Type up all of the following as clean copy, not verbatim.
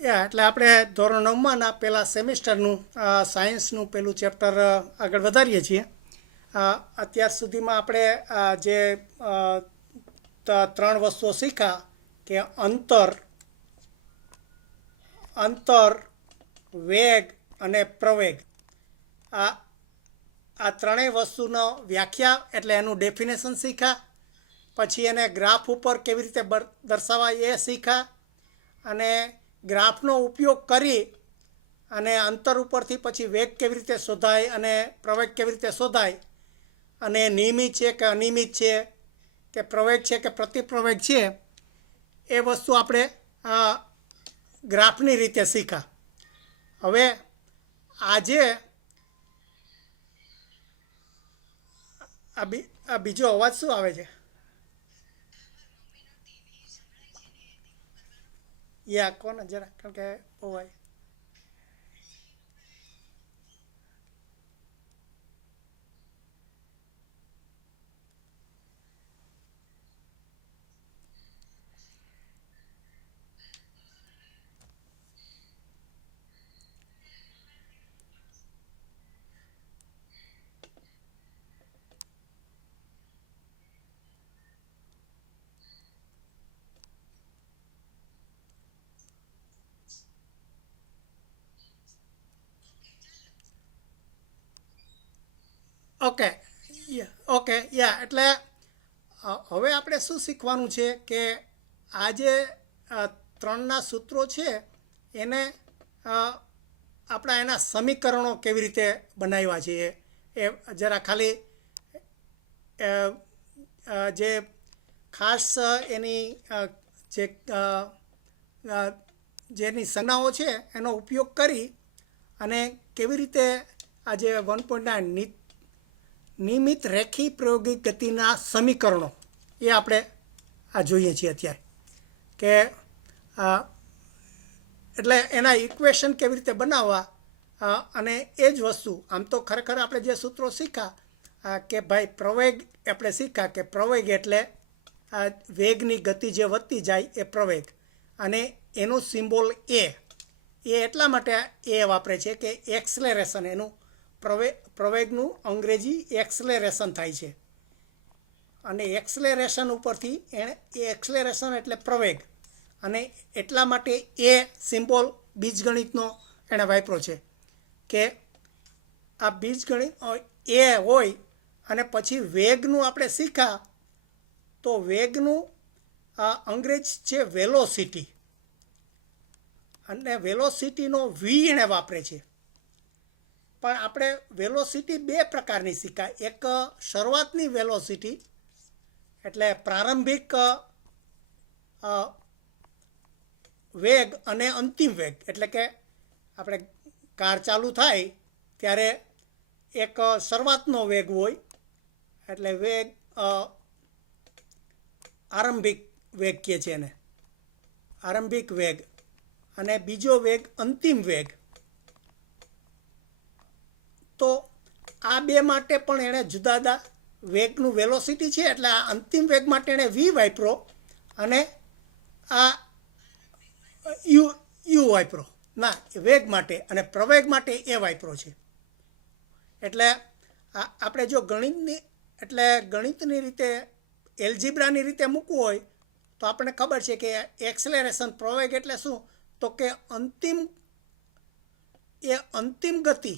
યા એટલે આપણે ધોરણ 9માં પહેલા સેમિસ્ટરનું સાયન્સનું પહેલું ચેપ્ટર આગળ વધારીએ છીએ. અત્યાર સુધીમાં આપણે જે ત્રણ વસ્તુઓ શીખ્યા કે અંતર, વેગ અને પ્રવેગ. આ આ ત્રણેય વસ્તુનો વ્યાખ્યા એટલે એનું ડેફિનેશન શીખ્યા. પછી એને ગ્રાફ ઉપર કેવી રીતે દર્શાવાય એ શીખ્યા. અને ગ્રાફનો ઉપયોગ કરી અને અંતર ઉપરથી પછી વેગ કેવી રીતે શોધાય અને પ્રવેગ કેવી રીતે શોધાય અને નિયમિત છે કે અનિયમિત છે કે પ્રવેગ છે કે પ્રતિપ્રવેગ છે એ વસ્તુ આપણે ગ્રાફની રીતે શીખ્યા. હવે આજે આ બીજો અવાજ શું આવે છે? યા કોને જરા, કારણ કે બહુ હોય. ઓકે યા એટલે હવે આપણે શું શીખવાનું છે કે આ જે ત્રણના સૂત્રો છે એને આપણા એના સમીકરણો કેવી રીતે બનાવ્યા છે એ જરા ખાલી જે ખાસ એની જેની સંજ્ઞાઓ છે એનો ઉપયોગ કરી અને કેવી રીતે આ જે 1.9 નિયમિત રેખી પ્રાયોગિક ગતિના સમીકરણો એ આપણે આ જોઈએ છીએ અત્યારે કે એટલે એના ઇક્વેશન કેવી રીતે બનાવવા. અને એ જ વસ્તુ આમ તો ખરેખર આપણે જે સૂત્રો શીખ્યા કે ભાઈ પ્રવેગ આપણે શીખ્યા કે પ્રવેગ એટલે વેગની ગતિ જે વધતી જાય એ પ્રવેગ અને એનું સિમ્બોલ એ એટલા માટે એ વાપરે છે કે એક્સલેરેશન એનું પ્રવેગનું અંગ્રેજી એક્સલેરેશન થાય છે અને એક્સલેરેશન ઉપરથી એ એક્સલેરેશન એટલે પ્રવેગ અને એટલા માટે એ સિમ્બોલ બીજગણિતનો એણે વાપર્યો છે કે આ બીજગણિત એ હોય અને પછી વેગનું આપણે શીખ્યા તો વેગનું અંગ્રેજ છે વેલોસિટી અને વેલોસિટીનો વી એણે વાપરે છે. પણ આપણે વેલોસિટી બે પ્રકારની શીખ્યા. એક શરૂઆતની વેલોસિટી એટલે પ્રારંભિક વેગ અને અંતિમ વેગ એટલે કે આપણે કાર ચાલુ થાય ત્યારે એક શરૂઆતનો વેગ હોય એટલે વેગ આરંભિક વેગ કહે છે એને, આરંભિક વેગ. અને બીજો વેગ અંતિમ વેગ. તો આ બે માટે પણ એણે જુદા જુદા વેગનું વેલોસિટી છે એટલે આ અંતિમ વેગ માટે એણે વી વાપરો અને આ યુ વાપરો ના વેગ માટે અને પ્રવેગ માટે એ વાપરો છે. એટલે આપણે જો ગણિતની રીતે એલ્જીબ્રાની રીતે મૂકવું હોય તો આપણને ખબર છે કે એક્સલેરેશન પ્રવેગ એટલે શું તો કે અંતિમ ગતિ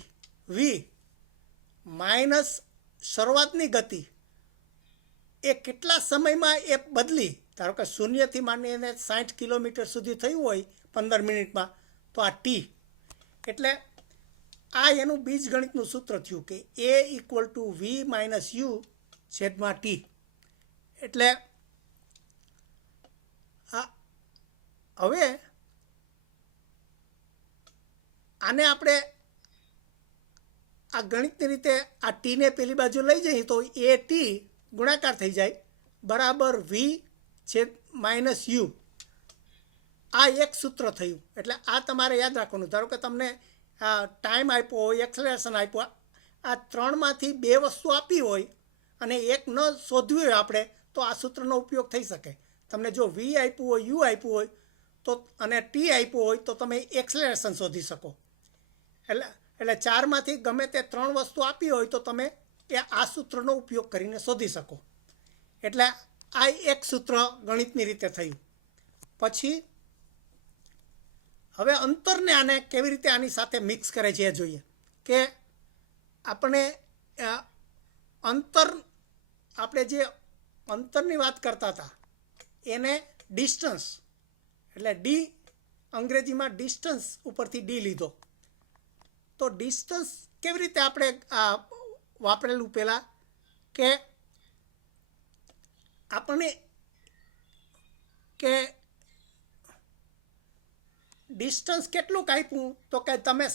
વી માઇનસ શરૂઆતની ગતિ એ કેટલા સમયમાં એ બદલી. ધારો કે 0થી માંડીને 60 કિલોમીટર સુધી થયું હોય 15 મિનિટમાં તો આ ટી. એટલે આ એનું બીજગણિતનું સૂત્ર થયું કે a equal to v minus u છેદમાં ટી. એટલે હવે આને આપણે આ ગણિતની રીતે આ ટીને પેલી બાજુ લઈ જઈએ તો એ ટી ગુણાકાર થઈ જાય બરાબર વી છેદ માઇનસ યુ. આ એક સૂત્ર થયું. એટલે આ તમારે યાદ રાખવાનું. ધારો કે તમને ટાઈમ આપ્યો હોય, એક્સલેરેશન આપ્યો, આ ત્રણમાંથી બે વસ્તુ આપી હોય અને એક ન શોધવી હોય આપણે તો આ સૂત્રનો ઉપયોગ થઈ શકે. તમને જો વી આપ્યું હોય યુ આપ્યું હોય તો અને ટી આપ્યું હોય તો તમે એક્સેલરેશન શોધી શકો. એટલે ચારમાંથી ગમે તે 3 વસ્તુ આપી હોય તો તમે આ સૂત્રનો ઉપયોગ કરીને શોધી શકો. એટલે આ એક સૂત્ર ગણિતની રીતે થયું. પછી હવે અંતરને આને કેવી રીતે આની સાથે મિક્સ કરે છે એ જોઈએ કે આપણે અંતર, આપણે જે અંતરની વાત કરતા હતા એને ડિસ્ટન્સ, એટલે ડી અંગ્રેજીમાં ડિસ્ટન્સ ઉપરથી ડી લીધો. તો ડિસ્ટન્સ કેવી રીતે આપણે વાપરેલું પહેલાં કે આપણને કે ડિસ્ટન્સ કેટલું આપ્યું તો કે તમે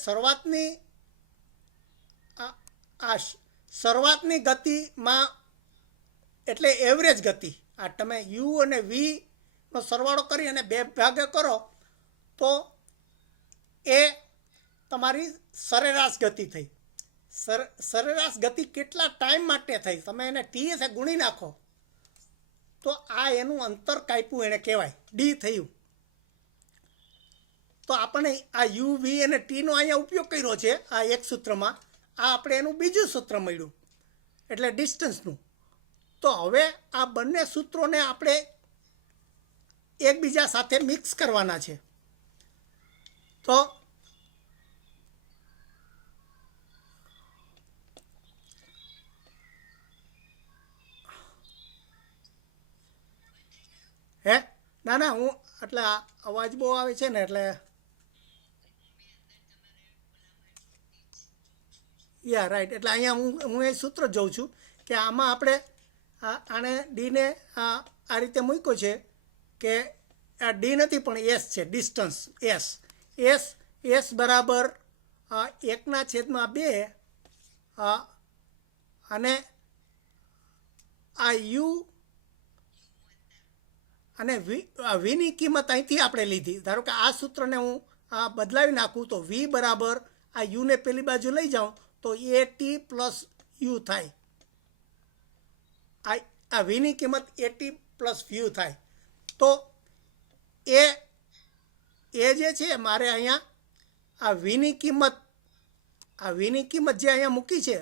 શરૂઆતની ગતિમાં, એટલે એવરેજ ગતિ, આ તમે યુ અને વીનો સરવાળો કરી અને 2 ભાગે કરો તો એ તમારી સરેરાશ ગતિ થઈ. સરેરાશ ગતિ કેટલા ટાઈમ માટે થઈ તમે એને ટી સાથે ગુણી નાખો તો આ એનું અંતર કાપ્યું એને કહેવાય, ડી થયું. તો આપણે આ યુ વી અને ટીનો અહીંયા ઉપયોગ કર્યો છે આ એક સૂત્રમાં. આ આપણે એનું બીજું સૂત્ર મળ્યું એટલે ડિસ્ટન્સનું. તો હવે આ બંને સૂત્રોને આપણે એકબીજા સાથે મિક્સ કરવાના છે. તો ના હું એટલે અવાજ બહુ આવે છે ને એટલે યા રાઈટ. એટલે અહીંયા હું એ સૂત્ર જોઉં છું કે આમાં આપણે આને ડીને આ રીતે મૂક્યો છે કે આ ડી નથી પણ એસ છે, ડિસ્ટન્સ એસ બરાબર 1/2 અને આ યુ અને વીની કિંમત અહીંથી આપણે લીધી. ધારો કે આ સૂત્રને હું બદલાવી નાખું તો વી બરાબર આ યુને પેલી બાજુ લઈ જાઉં તો એ ટી પ્લસ યુ થાય. આ વીની કિંમત એ ટી પ્લસ યુ થાય. તો એ જે છે મારે અહીંયા આ વીની કિંમત જે અહીંયા મૂકી છે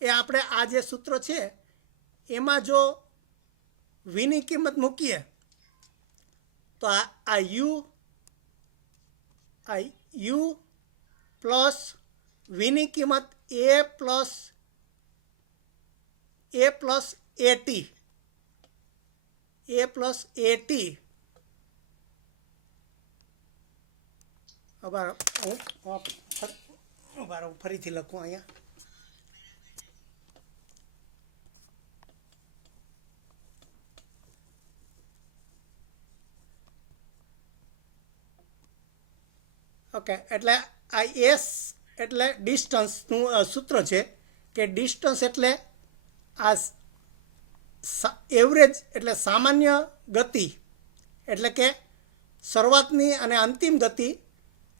એ આપણે આ જે સૂત્ર છે એમાં જો વીની કિંમત મૂકીએ તો આ યુ પ્લસ વીની કિંમત એ પ્લસ એ ટી હું ફરીથી લખું અહીંયા. ઓકે, એટલે આ એસ એટલે ડિસ્ટન્સનું સૂત્ર છે કે ડિસ્ટન્સ એટલે આ એવરેજ એટલે સામાન્ય ગતિ, એટલે કે શરૂઆતની અને અંતિમ ગતિ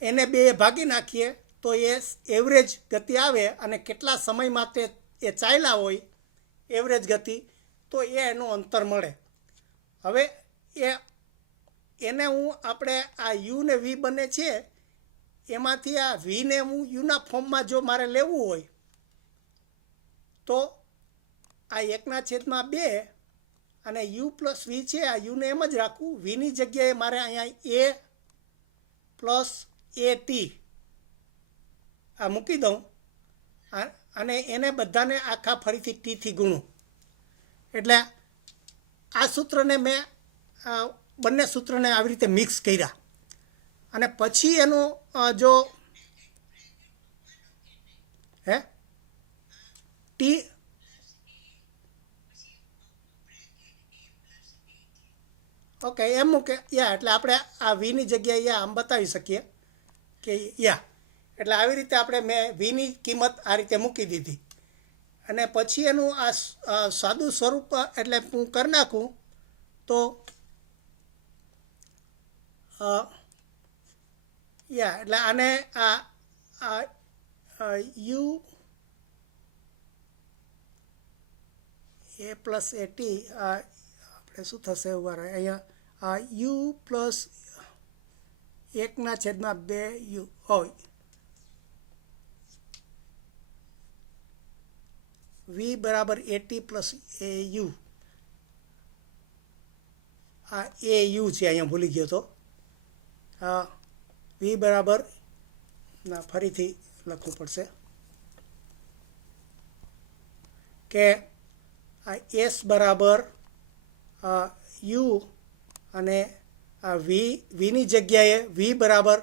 એને 2 ભાગી નાખીએ તો એ એવરેજ ગતિ આવે અને કેટલા સમય માટે એ ચાલ્યા હોય એવરેજ ગતિ તો એનું અંતર મળે. હવે એને આપણે આ યુ ને વી બને છે એમાંથી આ વીને હું યુના ફોર્મમાં જો મારે લેવું હોય તો આ 1/2 અને યુ પ્લસ વી છે આ યુને એમ જ રાખવું. વીની જગ્યાએ મારે અહીંયા એ પ્લસ એ ટી આ મૂકી દઉં અને એને બધાને આખા ફરીથી ટીથી ગુણું. એટલે આ સૂત્રને મેં બંને સૂત્રને આવી રીતે મિક્સ કર્યા અને પછી એનું જો ટી ઓકે એમ મૂકે એટલે આપણે આ વીની જગ્યાએ આમ બતાવી શકીએ કે એટલે આવી રીતે આપણે મેં વીની કિંમત આ રીતે મૂકી દીધી અને પછી એનું આ સાદું સ્વરૂપ એટલે હું કરી નાખું તો એટલે આને આ you A plus A T આપણે શું થશે અહીંયા યુ પ્લસ 1/2 હોય v બરાબર AT પ્લસ AU. આ AU છે, અહીંયા ભૂલી ગયો તો. v બરાબર, ના ફરીથી લખવું પડશે કે આ S બરાબર U અને આ વીની જગ્યાએ v બરાબર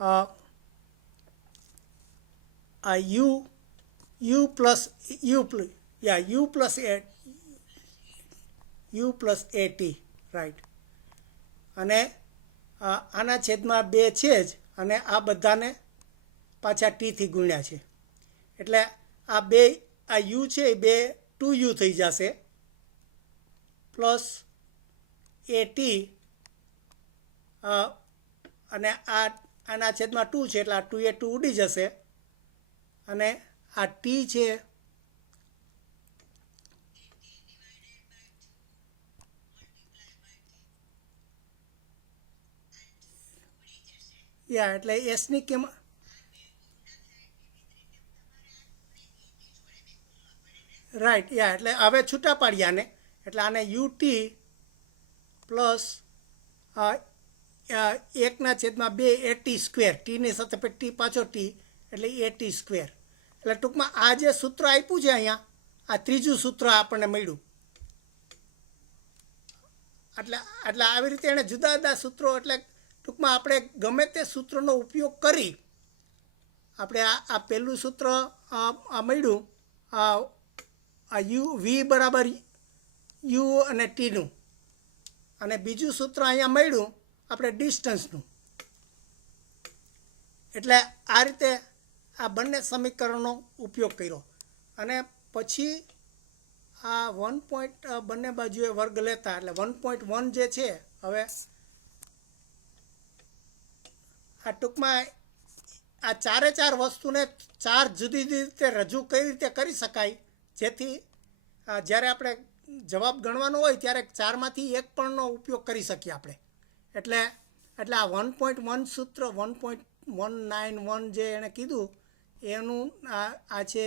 આ U પ્લસ AT, રાઈટ. અને આના છેદમાં 2 છે જ, અને આ બધાને પાછા ટીથી ગુણ્યા છે, એટલે આ U છે એ 2U થઈ જશે પ્લસ AT, અને આના છેદમાં 2 છે એટલે આ 2 એ 2 ઉડી જશે, અને આ ટી છે એટલે એસની કિંમત, રાઈટ. એટલે હવે છૂટા પાડ્યા આને, એટલે આને UT પ્લસ 1/2 AT સ્ક્વેર, ટીની સાથે ટી પાછો ટી એટલે AT સ્ક્વેર. એટલે ટૂંકમાં આ જે સૂત્ર આપ્યું છે અહીંયા, આ ત્રીજું સૂત્ર આપણને મળ્યું. એટલે આવી રીતે એણે જુદા જુદા સૂત્રો, એટલે ટૂંકમાં આપણે ગમે તે સૂત્રનો ઉપયોગ કરી આપણે આ પહેલું સૂત્ર મળ્યું, આ V બરાબર U અને ટીનું, અને બીજું સૂત્ર અહીંયા મળ્યું આપણે ડિસ્ટન્સનું. એટલે આ રીતે આ બંને સમીકરણનો ઉપયોગ કર્યો, અને પછી આ 1 બંને બાજુએ વર્ગ લેતા, એટલે 1.1 જે છે, હવે આ ટૂંકમાં આ ચારે ચાર વસ્તુને ચાર જુદી જુદી રીતે રજૂ કઈ રીતે કરી શકાય, જેથી જ્યારે આપણે જવાબ ગણવાનો હોય ત્યારે ચારમાંથી એક પણનો ઉપયોગ કરી શકીએ આપણે. એટલે આ 1.1 સૂત્ર 1.191 જે એણે કીધું એનું આ છે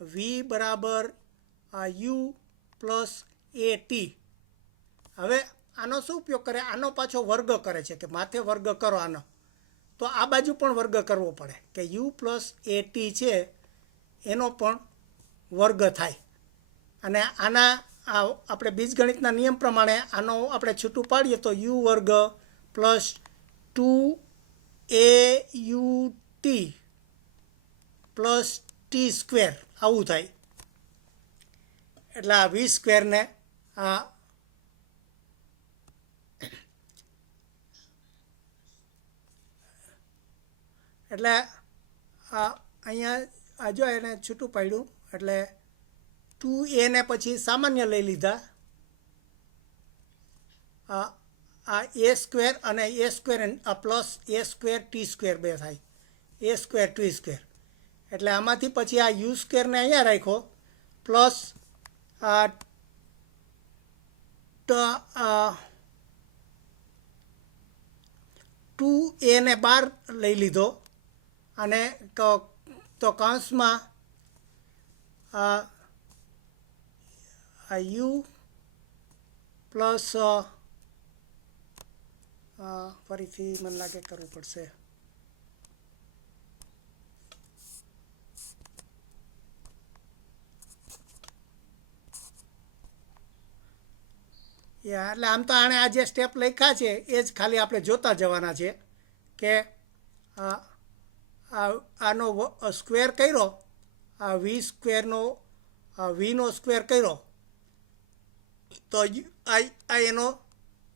V બરાબર U પ્લસ AT. હવે આનો શું ઉપયોગ કરે, આનો પાછો વર્ગ કરે છે કે માથે વર્ગ કરો આનો, તો આ બાજુ પણ વર્ગ કરવો પડે કે U પ્લસ AT છે એનો પણ વર્ગ થાય. અને આના આપણે બીજગણિતના નિયમ પ્રમાણે આનો આપણે છૂટું પાડીએ તો U વર્ગ plus 2AUT plus T square આવું થાય. એટલે આ V સ્ક્વેરને એટલે અહીંયા જો એને છૂટું પાડ્યું, એટલે 2A ને પછી સામાન્ય લઈ લીધા, આ A સ્ક્વેર અને A square plus A square T square બે થાય, A સ્ક્વેર ટી સ્ક્વેર. એટલે આમાંથી પછી આ U સ્ક્વેરને અહીંયા રાખ્યો પ્લસ 2A ને બહાર લઈ લીધો, અને તો કૌંસમાં U પ્લસ ફરીથી મને લાગે કરવું પડશે, એટલે આમ તો આણે આ જે સ્ટેપ લખ્યા છે એ જ ખાલી આપણે જોતા જવાના છે કે આનો સ્ક્વેર કર્યો, આ V સ્ક્વેરનો Vનો સ્ક્વેર કર્યો તો આ એનો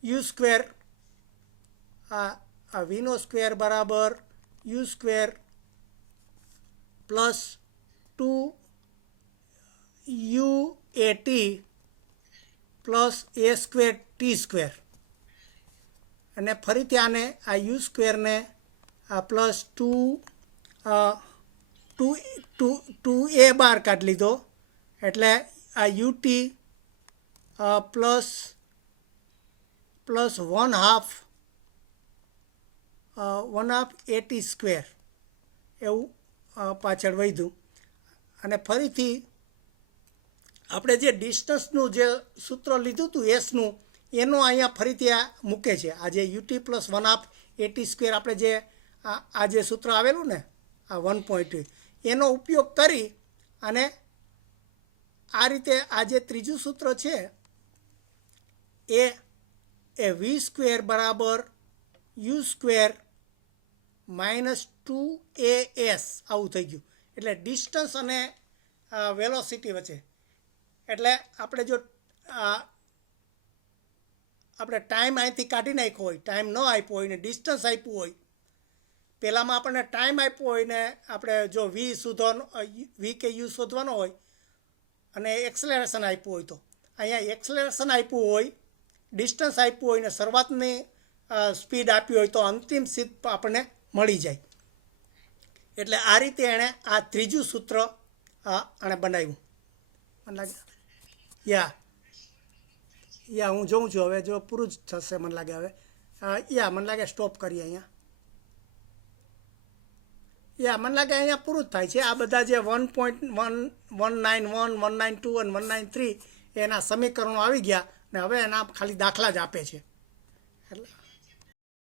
U સ્ક્વેર, આ Vનો સ્ક્વેર બરાબર U square plus 2UAT plus A square T square. અને ફરીથી આને આ U સ્ક્વેરને આ પ્લસ 2A બહાર કાઢી લીધો, એટલે આ UT પ્લસ 1/2 1/80² એવું પાછળ વધ્યું. અને ફરીથી આપણે જે ડિસ્ટન્સનું જે સૂત્ર લીધું હતું એસનું, એનો અહીંયા ફરીથી આ મૂકે છે. આ જે યુટી પ્લસ 1/80² આપણે જે આ જે સૂત્ર આવેલું ને આ 1.2 એનો ઉપયોગ કરી અને આ રીતે આ જે ત્રીજું સૂત્ર છે એ v² બરાબર u² -2as આવું થઈ ગયું. એટલે ડિસ્ટન્સ અને વેલોસિટી વચ્ચે, એટલે આપણે જો આપણે ટાઈમ અહીંથી કાઢી નાખ્યો હોય, ટાઈમ ન આપ્યો હોય ને ડિસ્ટન્સ આપ્યું હોય, પહેલાંમાં આપણને ટાઈમ આપ્યો હોય ને આપણે જો વી કે યુ શોધવાનો હોય અને એક્સેલરેશન આપ્યું હોય, તો અહીંયા એક્સેલરેશન આપ્યું હોય, ડિસ્ટન્સ આપ્યું હોય ને શરૂઆતની સ્પીડ આપી હોય, તો અંતિમ સ્પીડ આપણને મળી જાય. એટલે આ રીતે એણે આ ત્રીજું સૂત્ર આણે બનાવ્યું. મને લાગે યા હું જોઉં છું હવે, જો પૂરું જ થશે મને લાગે હવે. મને લાગે સ્ટોપ કરીએ અહીંયા. મને લાગે અહીંયા પૂરું જ થાય છે. આ બધા જે 1.1, 191, 192 અને 193 એના સમીકરણો આવી ગયા ને હવે એના ખાલી દાખલા જ આપે છે.